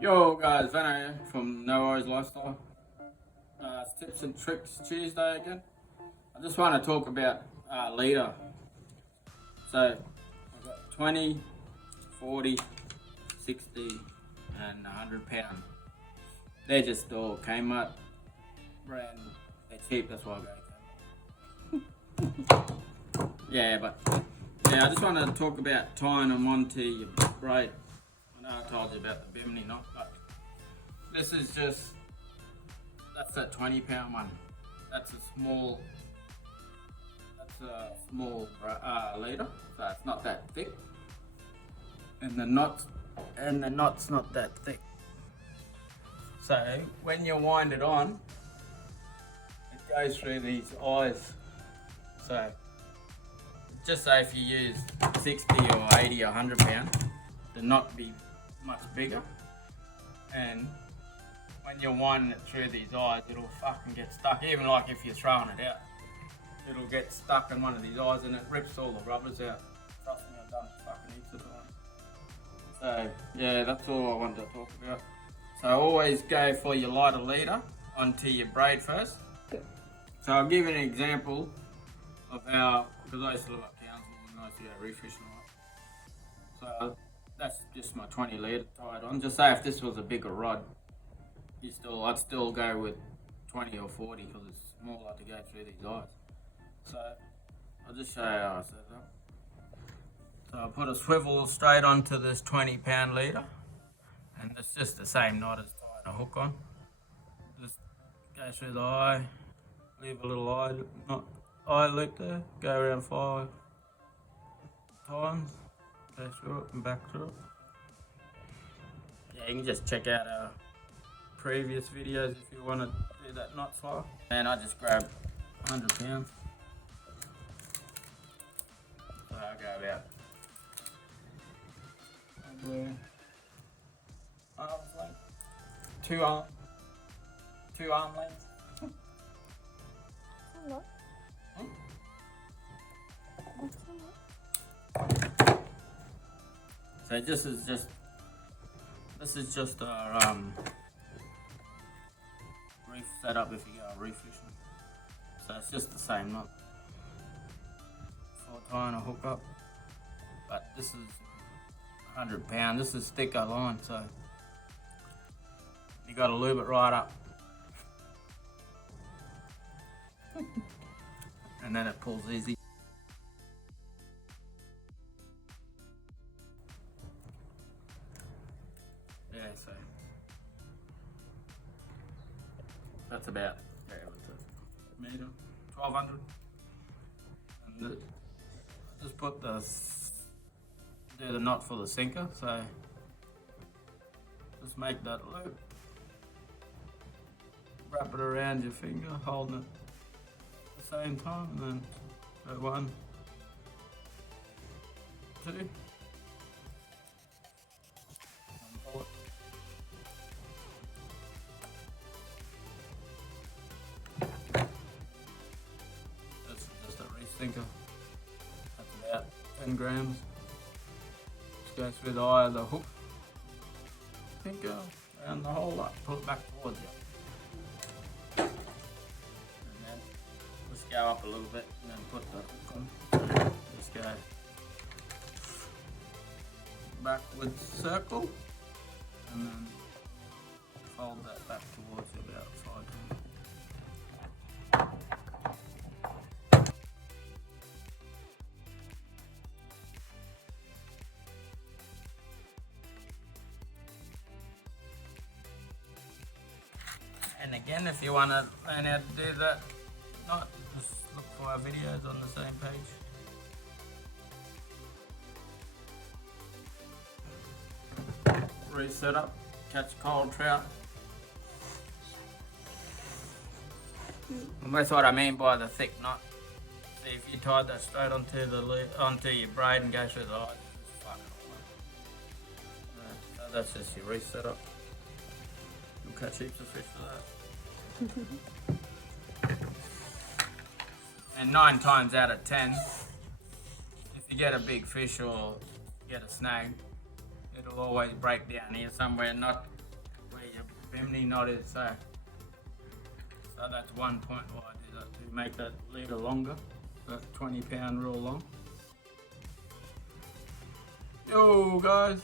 Yo guys, Veno here from No Worries Lifestyle. It's Tips and Tricks Tuesday again. I just want to talk about leader. So I've got 20, 40, 60 and 100 pound. They're just all Kmart brand. They're cheap, that's why I go Kmart. I just want to talk about tying them onto your braid. I know I told you about the bimini knot, but this is just, that's that 20 pound one. That's a small leader, so it's not that thick. And the knot's not that thick. So when you wind it on, it goes through these eyes. So just say if you use 60 or 80 or 100 pound, the knot be much bigger, and when you're winding it through these eyes, it'll fucking get stuck. Even like if you're throwing it out, it'll get stuck in one of these eyes and it rips all the rubbers out. Trust me, I've done it fucking heaps of times. So yeah, that's all I wanted to talk about. So always go for your lighter leader onto your braid first. So I'll give you an example of how, because I used to live up Townsville and I used to go reef fishing a lot. So that's just my 20 leader tied on. Just say if this was a bigger rod, I'd still go with 20 or 40 because it's smaller to go through these eyes. So I'll just show you how I set it up. So I'll put a swivel straight onto this 20 pound leader, and it's just the same knot as tying a hook on. Just go through the eye, leave a little eye loop there, go around 5 times, go through it and back through it. Yeah, you can just check out our previous videos if you want to do that knot style. And I just grab 100 pounds. So I go about arm's length, two arm lengths. What? Hmm? What's that? So this is just our reef setup if you go reef fishing. So it's just the same knot for tying a hook up, but this is 100 pound. This is thicker line, so you got to lube it right up, and then it pulls easy. Yeah, so that's about what's it, meter, 1200. And just do the knot for the sinker. So just make that loop, wrap it around your finger, holding it at the same time, and then go 1, 2. And pull it. That's just a reef sinker. That's about 10 grams. Just go through the eye of the hook. Sinker around the whole lot. Pull it back towards you. And then just go up a little bit and then put the hook on. Just go backwards circle and then fold that back towards you about 5 times. And again, if you want to learn how to do that, just look for our videos on the same page. Reset up, catch cold trout. And that's what I mean by the thick knot. See, if you tied that straight onto your braid and go through the eyes, it's just fucking all right. So that's just your reset up. You'll catch heaps of fish for that. And 9 times out of 10, if you get a big fish or get a snag, it'll always break down here somewhere, not bimini knot is. So that's one point why I do that, to make that leader longer, that 20-pound rule long. Yo guys,